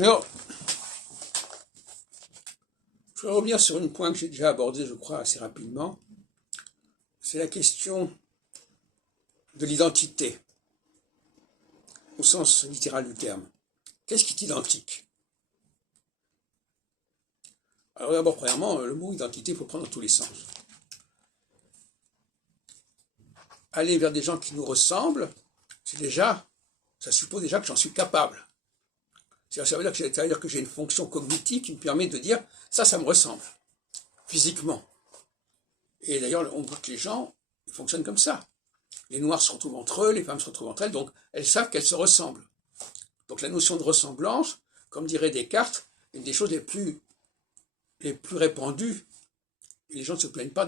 Alors, je vais revenir sur un point que j'ai déjà abordé, je crois, assez rapidement. C'est la question de l'identité, au sens littéral du terme. Qu'est-ce qui est identique? Alors d'abord, premièrement, le mot identité, il faut prendre dans tous les sens. Aller vers des gens qui nous ressemblent, ça suppose déjà que j'en suis capable. Ça veut dire que j'ai une fonction cognitive qui me permet de dire, ça me ressemble, physiquement. Et d'ailleurs, on voit que les gens ils fonctionnent comme ça. Les Noirs se retrouvent entre eux, les femmes se retrouvent entre elles, donc elles savent qu'elles se ressemblent. Donc la notion de ressemblance, comme dirait Descartes, est une des choses les plus répandues. Et les gens ne se plaignent pas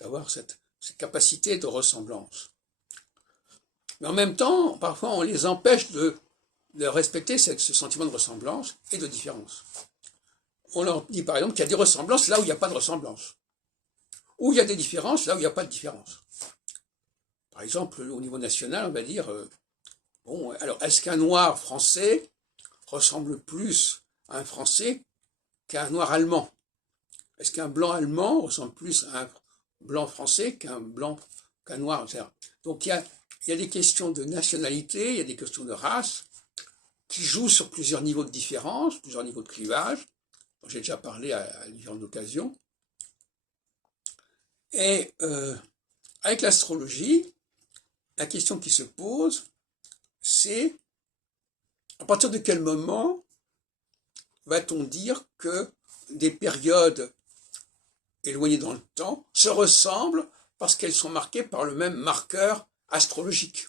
d'avoir cette capacité de ressemblance. Mais en même temps, parfois, on les empêche de respecter ce sentiment de ressemblance et de différence. On leur dit par exemple qu'il y a des ressemblances là où il n'y a pas de ressemblance. Ou il y a des différences là où il n'y a pas de différence. Par exemple, au niveau national, on va dire, bon, alors est-ce qu'un noir français ressemble plus à un français qu'à un noir allemand? Est-ce qu'un blanc allemand ressemble plus à un blanc français qu'un noir, etc. Donc il y a des questions de nationalité, il y a des questions de race qui jouent sur plusieurs niveaux de différence, plusieurs niveaux de clivage, dont j'ai déjà parlé à différentes occasions. Et avec l'astrologie, la question qui se pose, c'est à partir de quel moment va-t-on dire que des périodes éloignées dans le temps se ressemblent parce qu'elles sont marquées par le même marqueur astrologique?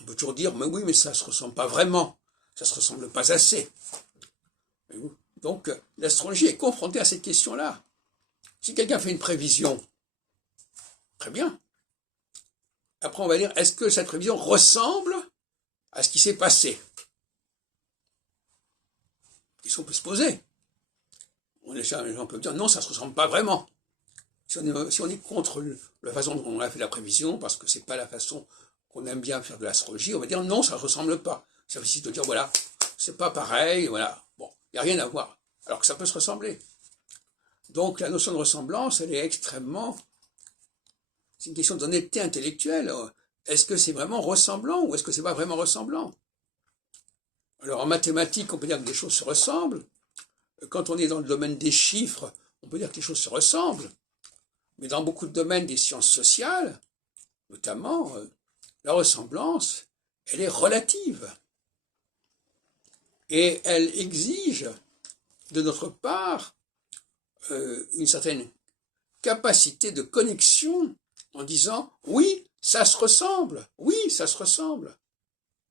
On peut toujours dire, mais oui, mais ça ne se ressemble pas vraiment, ça ne se ressemble pas assez. Donc, l'astrologie est confrontée à cette question-là. Si quelqu'un fait une prévision, très bien. Après, on va dire, est-ce que cette prévision ressemble à ce qui s'est passé? La question peut se poser. Les gens peuvent dire, non, ça ne se ressemble pas vraiment. Si on est contre la façon dont on a fait la prévision, parce que ce n'est pas la façon qu'on aime bien faire de l'astrologie, on va dire, non, ça ne ressemble pas. Ça veut de dire, voilà, c'est pas pareil, voilà. Bon, il n'y a rien à voir. Alors que ça peut se ressembler. Donc, la notion de ressemblance, elle est extrêmement... C'est une question d'honnêteté intellectuelle. Est-ce que c'est vraiment ressemblant ou est-ce que c'est pas vraiment ressemblant? Alors, en mathématiques, on peut dire que des choses se ressemblent. Quand on est dans le domaine des chiffres, on peut dire que les choses se ressemblent. Mais dans beaucoup de domaines des sciences sociales, notamment, la ressemblance, elle est relative. Et elle exige de notre part une certaine capacité de connexion en disant « oui, ça se ressemble,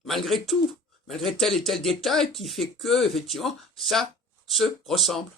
malgré tout, malgré tel et tel détail qui fait que, effectivement, ça se ressemble. »